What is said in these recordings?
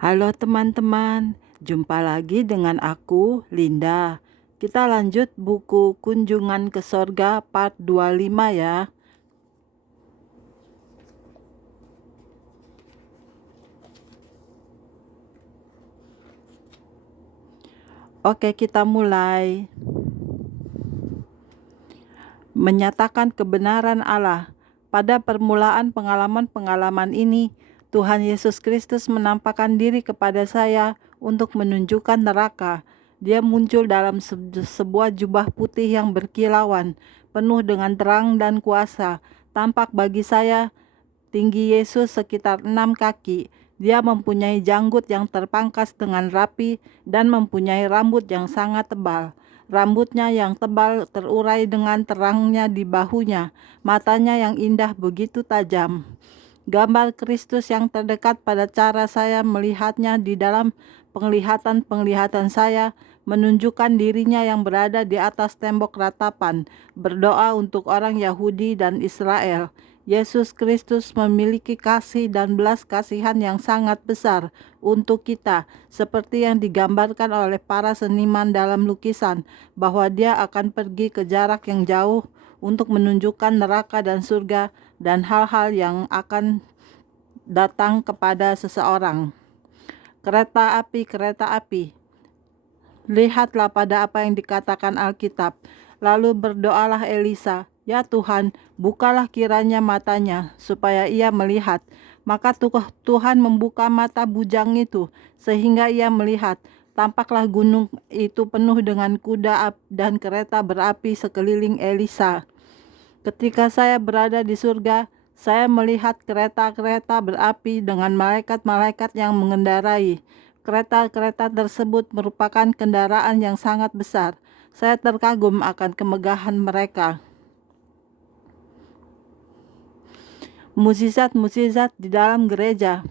Halo teman-teman, jumpa lagi dengan aku, Linda. Kita lanjut buku Kunjungan ke Sorga part 25 ya. Oke, kita mulai. Menyatakan kebenaran Allah. Pada permulaan pengalaman-pengalaman ini, Tuhan Yesus Kristus menampakkan diri kepada saya untuk menunjukkan neraka. Dia muncul dalam sebuah jubah putih yang berkilauan, penuh dengan terang dan kuasa. Tampak bagi saya tinggi Yesus sekitar 6 kaki. Dia mempunyai janggut yang terpangkas dengan rapi dan mempunyai rambut yang sangat tebal. Rambutnya yang tebal terurai dengan terangnya di bahunya. Matanya yang indah begitu tajam. Gambar Kristus yang terdekat pada cara saya melihatnya di dalam penglihatan-penglihatan saya menunjukkan dirinya yang berada di atas tembok ratapan, berdoa untuk orang Yahudi dan Israel. Yesus Kristus memiliki kasih dan belas kasihan yang sangat besar untuk kita, seperti yang digambarkan oleh para seniman dalam lukisan, bahwa dia akan pergi ke jarak yang jauh untuk menunjukkan neraka dan surga dan hal-hal yang akan datang kepada seseorang. Kereta api. Lihatlah pada apa yang dikatakan Alkitab. Lalu berdoalah Elisa, "Ya Tuhan, bukalah kiranya matanya, supaya ia melihat." Maka Tuhan membuka mata bujang itu, sehingga ia melihat. Tampaklah gunung itu penuh dengan kuda dan kereta berapi sekeliling Elisa. Ketika saya berada di surga, saya melihat kereta-kereta berapi dengan malaikat-malaikat yang mengendarai. Kereta-kereta tersebut merupakan kendaraan yang sangat besar. Saya terkagum akan kemegahan mereka. Mukjizat-mukjizat di dalam gereja.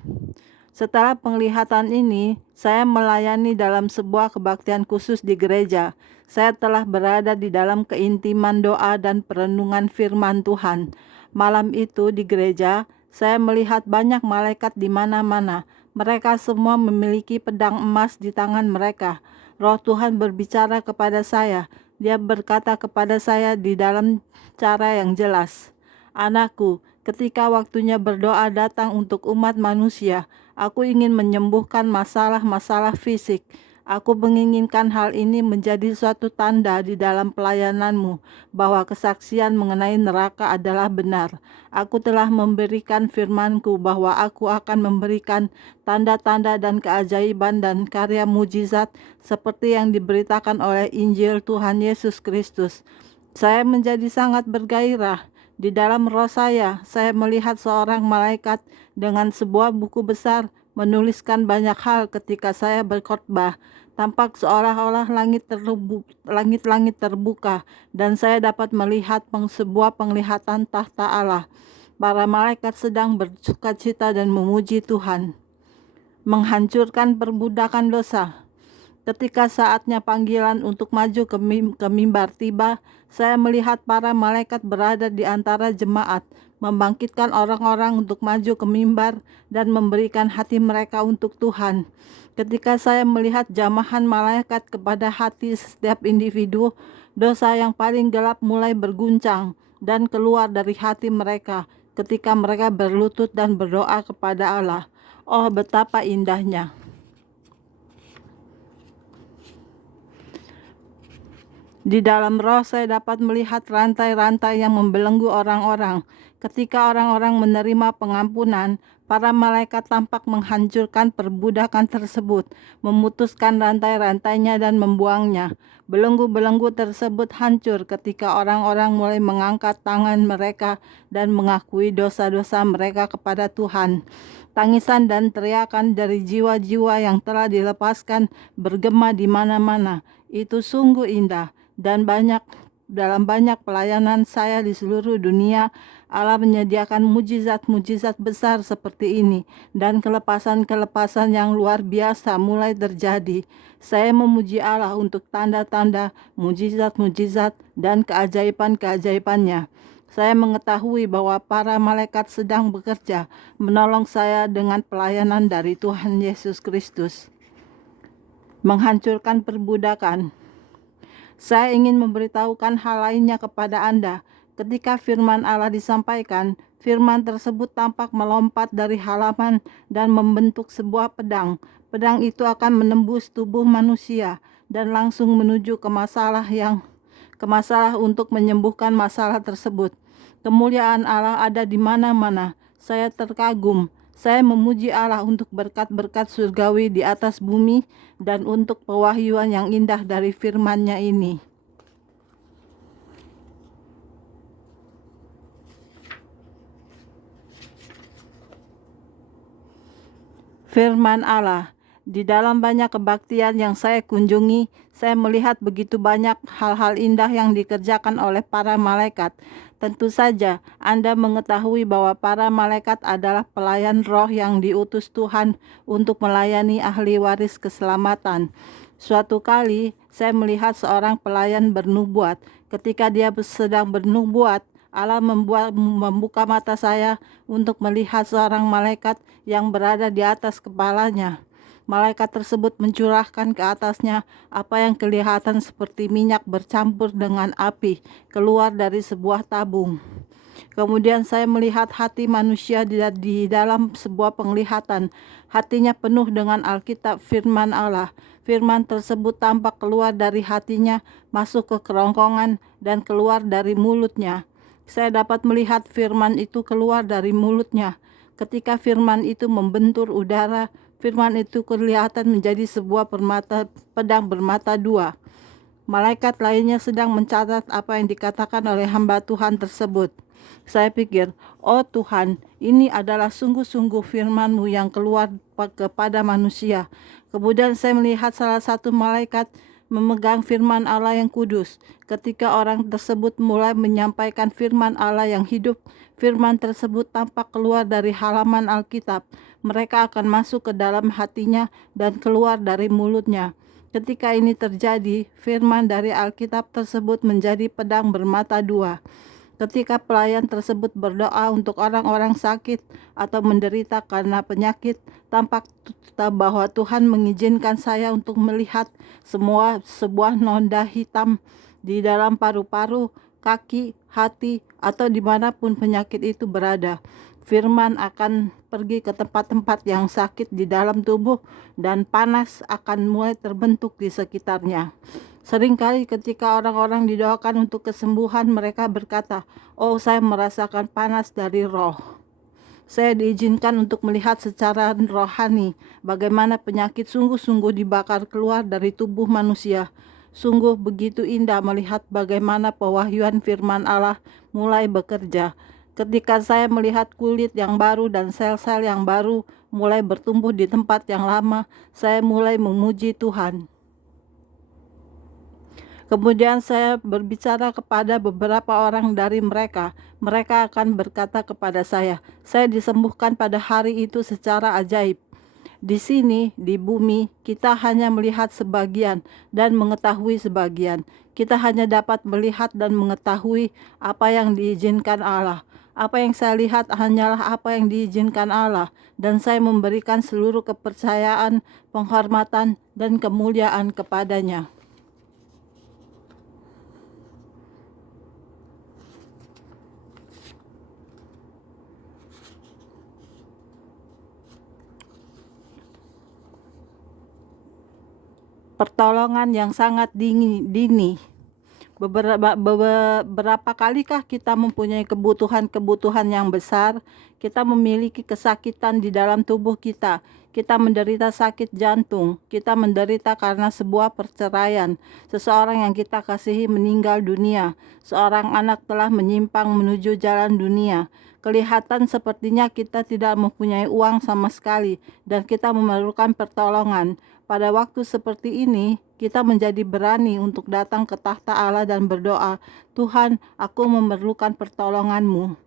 Setelah penglihatan ini, saya melayani dalam sebuah kebaktian khusus di gereja. Saya telah berada di dalam keintiman doa dan perenungan firman Tuhan. Malam itu di gereja, saya melihat banyak malaikat di mana-mana. Mereka semua memiliki pedang emas di tangan mereka. Roh Tuhan berbicara kepada saya. Dia berkata kepada saya di dalam cara yang jelas, "Anakku, ketika waktunya berdoa datang untuk umat manusia, aku ingin menyembuhkan masalah-masalah fisik. Aku menginginkan hal ini menjadi suatu tanda di dalam pelayananmu, bahwa kesaksian mengenai neraka adalah benar. Aku telah memberikan firmanku bahwa aku akan memberikan tanda-tanda dan keajaiban dan karya mujizat seperti yang diberitakan oleh Injil Tuhan Yesus Kristus." Saya menjadi sangat bergairah. Di dalam roh saya melihat seorang malaikat dengan sebuah buku besar menuliskan banyak hal ketika saya berkhotbah. Tampak seolah-olah langit-langit terbuka dan saya dapat melihat sebuah penglihatan tahta Allah. Para malaikat sedang bersukacita dan memuji Tuhan. Menghancurkan perbudakan dosa. Ketika saatnya panggilan untuk maju ke mimbar tiba, saya melihat para malaikat berada di antara jemaat, membangkitkan orang-orang untuk maju ke mimbar dan memberikan hati mereka untuk Tuhan. Ketika saya melihat jamahan malaikat kepada hati setiap individu, dosa yang paling gelap mulai berguncang dan keluar dari hati mereka ketika mereka berlutut dan berdoa kepada Allah. Oh, betapa indahnya! Di dalam roh saya dapat melihat rantai-rantai yang membelenggu orang-orang. Ketika orang-orang menerima pengampunan, para malaikat tampak menghancurkan perbudakan tersebut, memutuskan rantai-rantainya dan membuangnya. Belenggu-belenggu tersebut hancur ketika orang-orang mulai mengangkat tangan mereka dan mengakui dosa-dosa mereka kepada Tuhan. Tangisan dan teriakan dari jiwa-jiwa yang telah dilepaskan bergema di mana-mana. Itu sungguh indah. Dan dalam banyak pelayanan saya di seluruh dunia, Allah menyediakan mujizat-mujizat besar seperti ini, dan kelepasan-kelepasan yang luar biasa mulai terjadi. Saya memuji Allah untuk tanda-tanda, mujizat-mujizat, dan keajaiban-keajaibannya. Saya mengetahui bahwa para malaikat sedang bekerja menolong saya dengan pelayanan dari Tuhan Yesus Kristus, menghancurkan perbudakan. Saya ingin memberitahukan hal lainnya kepada Anda. Ketika firman Allah disampaikan, firman tersebut tampak melompat dari halaman dan membentuk sebuah pedang. Pedang itu akan menembus tubuh manusia dan langsung menuju ke masalah untuk menyembuhkan masalah tersebut. Kemuliaan Allah ada di mana-mana. Saya terkagum. Saya memuji Allah untuk berkat-berkat surgawi di atas bumi dan untuk pewahyuan yang indah dari firman-Nya ini. Firman Allah. Di dalam banyak kebaktian yang saya kunjungi, saya melihat begitu banyak hal-hal indah yang dikerjakan oleh para malaikat. Tentu saja, Anda mengetahui bahwa para malaikat adalah pelayan roh yang diutus Tuhan untuk melayani ahli waris keselamatan. Suatu kali, saya melihat seorang pelayan bernubuat. Ketika dia sedang bernubuat, Allah membuka mata saya untuk melihat seorang malaikat yang berada di atas kepalanya. Malaikat tersebut mencurahkan ke atasnya apa yang kelihatan seperti minyak bercampur dengan api keluar dari sebuah tabung. Kemudian saya melihat hati manusia di dalam sebuah penglihatan. Hatinya penuh dengan Alkitab firman Allah. Firman tersebut tampak keluar dari hatinya, masuk ke kerongkongan, dan keluar dari mulutnya. Saya dapat melihat firman itu keluar dari mulutnya. Ketika firman itu membentur udara, firman itu kelihatan menjadi sebuah pedang bermata dua. Malaikat lainnya sedang mencatat apa yang dikatakan oleh hamba Tuhan tersebut. Saya pikir, oh Tuhan, ini adalah sungguh-sungguh firman-Mu yang keluar kepada manusia. Kemudian saya melihat salah satu malaikat memegang firman Allah yang kudus. Ketika orang tersebut mulai menyampaikan firman Allah yang hidup, firman tersebut tampak keluar dari halaman Alkitab. Mereka akan masuk ke dalam hatinya dan keluar dari mulutnya. Ketika ini terjadi, firman dari Alkitab tersebut menjadi pedang bermata dua. Ketika pelayan tersebut berdoa untuk orang-orang sakit atau menderita karena penyakit, tampak bahwa Tuhan mengizinkan saya untuk melihat sebuah noda hitam di dalam paru-paru, kaki, hati, atau dimanapun penyakit itu berada. Firman akan pergi ke tempat-tempat yang sakit di dalam tubuh dan panas akan mulai terbentuk di sekitarnya. Seringkali ketika orang-orang didoakan untuk kesembuhan, mereka berkata, "Oh, saya merasakan panas dari roh." Saya diizinkan untuk melihat secara rohani bagaimana penyakit sungguh-sungguh dibakar keluar dari tubuh manusia. Sungguh begitu indah melihat bagaimana pewahyuan firman Allah mulai bekerja. Ketika saya melihat kulit yang baru dan sel-sel yang baru mulai bertumbuh di tempat yang lama, saya mulai memuji Tuhan. Kemudian saya berbicara kepada beberapa orang dari mereka. Mereka akan berkata kepada saya disembuhkan pada hari itu secara ajaib. Di sini, di bumi, kita hanya melihat sebagian dan mengetahui sebagian. Kita hanya dapat melihat dan mengetahui apa yang diizinkan Allah. Apa yang saya lihat hanyalah apa yang diizinkan Allah, dan saya memberikan seluruh kepercayaan, penghormatan, dan kemuliaan kepadanya. Pertolongan yang sangat dini. Beberapa kalikah kita mempunyai kebutuhan yang besar? Kita memiliki kesakitan di dalam tubuh kita. Kita menderita sakit jantung. Kita menderita karena sebuah perceraian. Seseorang yang kita kasihi meninggal dunia. Seorang anak telah menyimpang menuju jalan dunia. Kelihatan sepertinya kita tidak mempunyai uang sama sekali dan kita memerlukan pertolongan. Pada waktu seperti ini, kita menjadi berani untuk datang ke tahta Allah dan berdoa, "Tuhan, aku memerlukan pertolongan-Mu."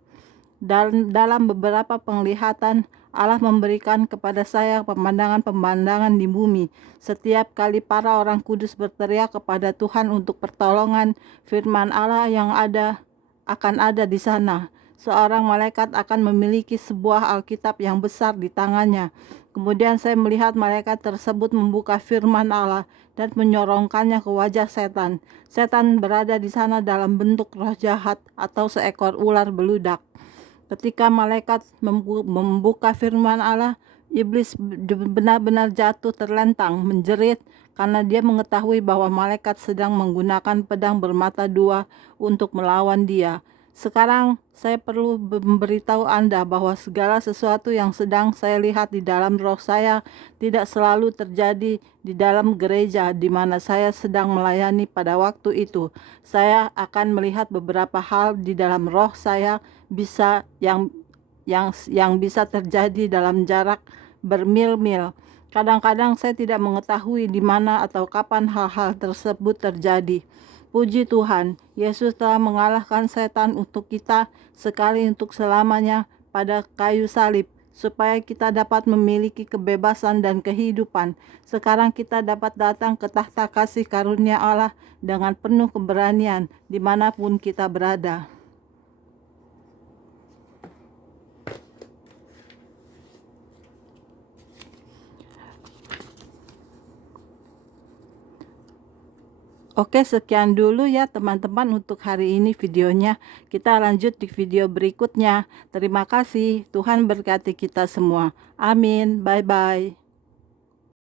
Dan dalam beberapa penglihatan, Allah memberikan kepada saya pemandangan-pemandangan di bumi. Setiap kali para orang kudus berteriak kepada Tuhan untuk pertolongan, firman Allah yang ada akan ada di sana. Seorang malaikat akan memiliki sebuah Alkitab yang besar di tangannya. Kemudian saya melihat malaikat tersebut membuka firman Allah dan menyorongkannya ke wajah setan. Setan berada di sana dalam bentuk roh jahat atau seekor ular beludak. Ketika malaikat membuka firman Allah, iblis benar-benar jatuh terlentang, menjerit karena dia mengetahui bahwa malaikat sedang menggunakan pedang bermata dua untuk melawan dia. Sekarang saya perlu memberitahu Anda bahwa segala sesuatu yang sedang saya lihat di dalam roh saya tidak selalu terjadi di dalam gereja di mana saya sedang melayani pada waktu itu. Saya akan melihat beberapa hal di dalam roh saya bisa yang bisa terjadi dalam jarak bermil-mil. Kadang-kadang saya tidak mengetahui di mana atau kapan hal-hal tersebut terjadi. Puji Tuhan, Yesus telah mengalahkan setan untuk kita sekali untuk selamanya pada kayu salib, supaya kita dapat memiliki kebebasan dan kehidupan. Sekarang kita dapat datang ke tahta kasih karunia Allah dengan penuh keberanian dimanapun kita berada. Oke, sekian dulu ya teman-teman untuk hari ini videonya. Kita lanjut di video berikutnya. Terima kasih. Tuhan berkati kita semua. Amin. Bye-bye.